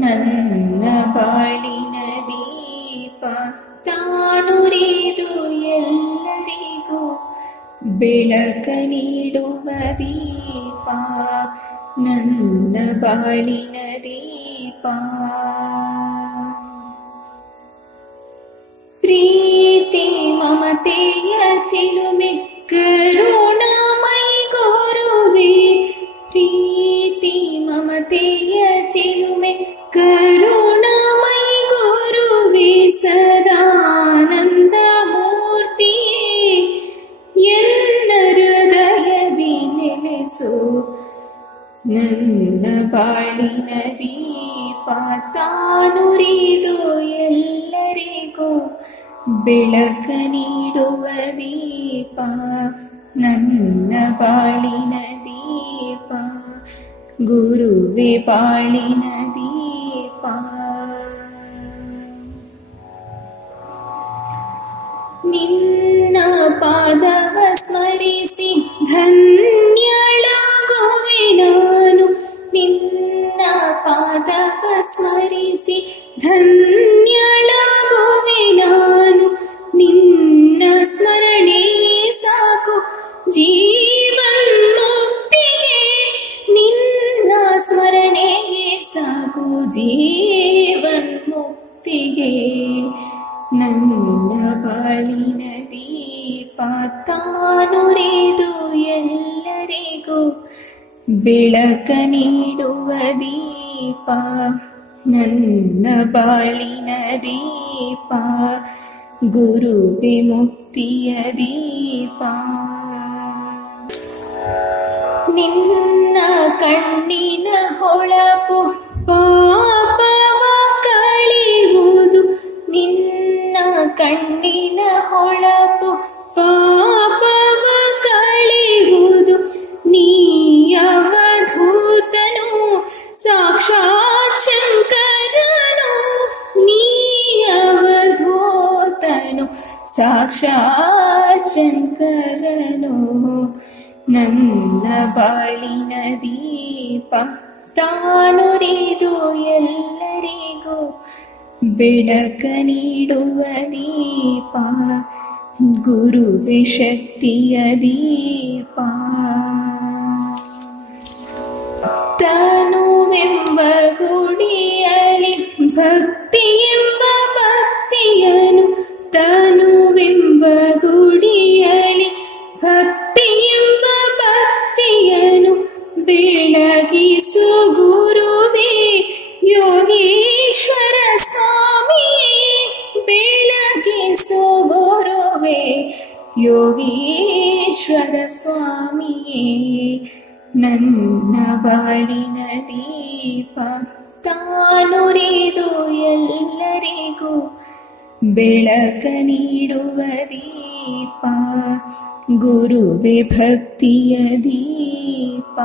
ನನ್ನ ಬಾಳಿನ ದೀಪ ತಾನುರಿದು ಎಲ್ಲರಿಗೂ ಬೆಳಕ ನೀಡುವ ದೀಪ, ನನ್ನ ಬಾಳಿನ ದೀಪ. ಪ್ರೀತಿ ಮಮತೆಯ ಚಿಲುಮೆ ಕರುಣಾಮೈ ಗುರುವೇ, ಪ್ರೀತಿ ಮಮತೆಯ ಚಿಲುಮೆ ಕರುಣಾಮೈ ಗುರುವೇ, ಸದಾನಂದ ಮೂರ್ತಿಯೇ ಎಲ್ಲ ಹೃದಯದಿ ನೆಲೆಸು. ನನ್ನ ಬಾಳಿನ ದೀಪ ತಾನುರಿದು ಎಲ್ಲರಿಗೂ ಬೆಳಕ ನೀಡುವ ದೀಪ, ನನ್ನ ಬಾಳಿನ ದೀಪ, ಗುರುವೇ ಬಾಳಿನ ದೀಪ. ನಿನ್ನ ಪಾದವ ಸ್ಮರಿಸಿ ಧನ್ಯಳಾಗುವೆ ನಾನು, ನಿನ್ನ ಪಾದವ ಸ್ಮರಿಸಿ ಧನ್ಯಳಾಗುವೆ ನಾನು. ನಿನ್ನ ಸ್ಮರಣೆ ಸಾಕು ಜೀವನ್ಮುಕ್ತಿಗೆ, ನಿನ್ನ ಸ್ಮರಣೆ ಸಾಕು ಜೀವನ್ಮುಕ್ತಿಗೆ. ನನ್ನ ಬಾಳಿನ ದೀಪ ತಾನುರಿದು ಎಲ್ಲರಿಗೂ ಬೆಳಕ ನೀಡುವ ದೀಪ, ನನ್ನ ಬಾಳಿನ ದೀಪ, ಗುರುವೇ ಮುಕ್ತಿಯ ದೀಪ. ನಿನ್ನ ಕಣ್ಣಿನ ಹೊಳಪು ಪಾಪವ ಕಳೆಯುವುದು, ನಿನ್ನ ಕಣ್ಣಿನ ಹೊಳಪು ಪಾಪವ ಕಳೆಯುವುದು. ನೀ ಅವಧೂತನು ಸಾಕ್ಷಾತ್ ಶಂಕರನು, ನೀ ಅವಧೂತನು ಸಾಕ್ಷಾತ್ ಶಂಕರನು. ನನ್ನ ಬಾಳಿನ ದೀಪ ತಾನುರಿದು ಎಲ್ಲರಿಗೂ ಬೆಳಕ ನೀಡುವ ದೀಪ, ಗುರುವೇ ಶಕ್ತಿಯ ದೀಪ. ತನುವೆಂಬ ಗುಡಿಯಲಿ ಭಕ್ತಿ ಎಂಬ ಭಕ್ತಿಯನು, ತನುವೆಂಬ ಗುಡಿಯಲಿ ಭಕ್ತಿ ಎಂಬ ಭಕ್ತಿಯನು ಬೆಳಗಿಸು ಗುರುವೇ ಯೋಗೀಶ್ವರ ಸ್ವಾಮಿಯೇ, ಬೆಳಗಿಸು ಗುರುವೇ ಯೋಗೀಶ್ವರ ಸ್ವಾಮಿಯೇ. ನನ್ನ ಬಾಳಿನ ದೀಪ ತಾನುರಿದು ಎಲ್ಲರಿಗೂ ಬೆಳಕ ನೀಡುವ ದೀಪ, ಗುರುವೇ ಭಕ್ತಿಯ ದೀಪ.